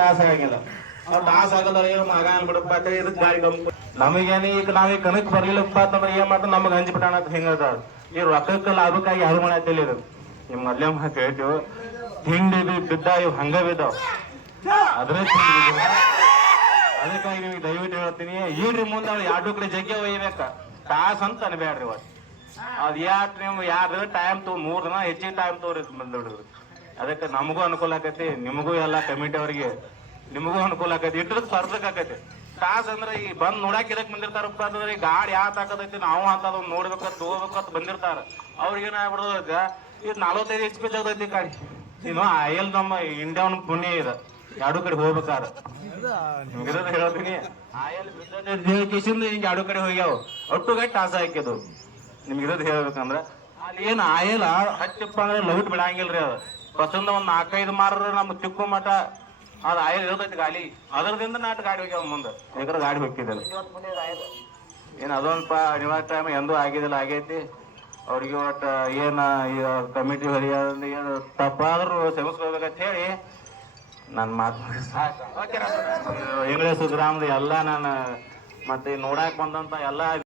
ತಾಸ ಆಗಿಲ್ಲ ಆ ತಾಸ ಆಗಲ್ಲ ಏನು ಮಗ ಅಂತ ಇದಕ್ ಗಾಡಿ ಈಗ ನಾವೀಗ ಕನಕ್ ಬರ್ಲಿಲ್ಲಪ್ಪ ಅಂತಂದ್ರೆ ಏನ್ ಮಾಡ್ತಾರೆ ನಮಗ್ ಹಂಚ್ಬಿಟ್ಟಾನ ಅಂತ ಹಿಂಗದ ಈ ರೊಕ್ಕಕ್ಕೆ ಲಾಭಕ್ಕಾಗಿ ಯಾರು ಮಾಡತ್ತಿಲ್ಲ ಇದು ನಿಮ್ ಮೊದ್ಲೇ ಮಾತು ಹೇಳ್ತೀವಿ ಬಿ ಬಿದ್ದ, ಇವ್ ಹಂಗ ಬಿದ್ದಾವ್ ಅದ್ರ ಅದಕ್ಕಾಗಿ ನಿಮಗೆ ದಯವಿಟ್ಟು ಹೇಳ್ತೀನಿ ಈಡ್ರಿ ಮುಂದೆ ಅವ್ರು ಎರಡು ಕಡೆ ಜಗ್ಗೆ ಒಯ್ಯಬೇಕ. ತಾಸ್ ಅಂತ ಅನ್ಬೇಡ್ರಿ ಇವತ್ತು. ಅದ್ ಯಾಟ್ ನೀವು ಯಾರು ಟೈಮ್ ತೋ ಮೂರ್ ದಿನ ಹೆಚ್ಚಿಗೆ ಟೈಮ್ ತೋರಿ ಬಂದ್ಬಿಡ್ರಿ ಅದಕ್ಕೆ ನಮಗೂ ಅನುಕೂಲ ಆಕೈತಿ, ನಿಮಗೂ ಎಲ್ಲ ಕಮಿಟಿ ಅವರಿಗೆ ನಿಮಗೂ ಅನುಕೂಲ ಆಕೈತಿ ಇಟ್ಟದ್ ಸ್ಪರ್ಧಕ್ ಆಕೈತಿ. ತಾಸ್ ಅಂದ್ರೆ ಈ ಬಂದ್ ನೋಡಕ್ ಇದಕ್ ಬಂದಿರ್ತಾರಪ್ಪ ಅಂತಂದ್ರೆ ಈ ಗಾಡಿ ಯಾವ ತಾಕದೈತಿ ನಾವು ಅಂತದ್ ನೋಡ್ಬೇಕ ತಗೋಬೇಕಂತ ಬಂದಿರ್ತಾರ. ಅವ್ರಿಗೆ ಏನಾಗ್ಬಿಡ್ದ ಇದು ನಲವತ್ತೈದು ಎಚ್ ಪಿ ತೆಗ್ದೈತಿ ಗಾಡಿ. ಇನ್ನು ಆಯಲ್ ನಮ್ಮ ಇಂಡಿಯಾವನ್ ಪುಣ್ಯ ಇದೆ. ಎರಡು ಕಡೆ ಹೋಗ್ಬೇಕಾರ ಹೇಳ್ತೀನಿ ಆಯಲ್ ಹಿಂಗ ಎರಡು ಕಡೆ ಹೋಗ್ಯಾವ. ಒಟ್ಟು ಗಟ್ಟಿ ಆಸೆ ಹಾಕಿದ್ರು ನಿಮ್ಗಿರೋದು ಹೇಳ್ಬೇಕಂದ್ರ, ಅಲ್ಲಿ ಏನ್ ಆಯಲ್ ಹಚ್ಚಪ್ಪ ಅಂದ್ರೆ ಲೌಟ್ ಬಿಡಂಗಿಲ್ರಿ ಅದು. ಪಸಂದ ಒಂದ್ ನಾಲ್ಕೈದು ಮಾರ ನಮ್ ಚಿಕ್ಕು ಮಠ. ಅದ್ ಆಯಲ್ ಇರ್ತೈತಿ ಗಾಡಿ ಅದರದಿಂದ ನಾಟ್ ಗಾಡಿ ಹೋಗ್ಯಾವ ಮುಂದೆ. ಎಕರ ಗಾಡಿ ಹೋಗ್ತಿದ್ದಲ್ಲ ಏನ್ ಅದೊಂದ್ ಅನಿವಾರ್ಯ ಟೈಮ್ ಎಂದೂ ಆಗಿದಿಲ್ಲ ಆಗೈತಿ. ಅವ್ರಿಗೆ ಒಟ್ಟ ಏನ ಕಮಿಟಿ ಹರಿಯಾದ ಏನು ತಪ್ಪಾದ್ರೂ ಕ್ಷಮಿಸ್ಕೋಬೇಕಂತ ಹೇಳಿ ನನ್ನ ಮಾತು ಇಂಗ್ಲೇಷ್ ಗ್ರಾಮದ ಎಲ್ಲ ನಾನು ಮತ್ತೆ ನೋಡಾಕ್ ಬಂದಂತ ಎಲ್ಲ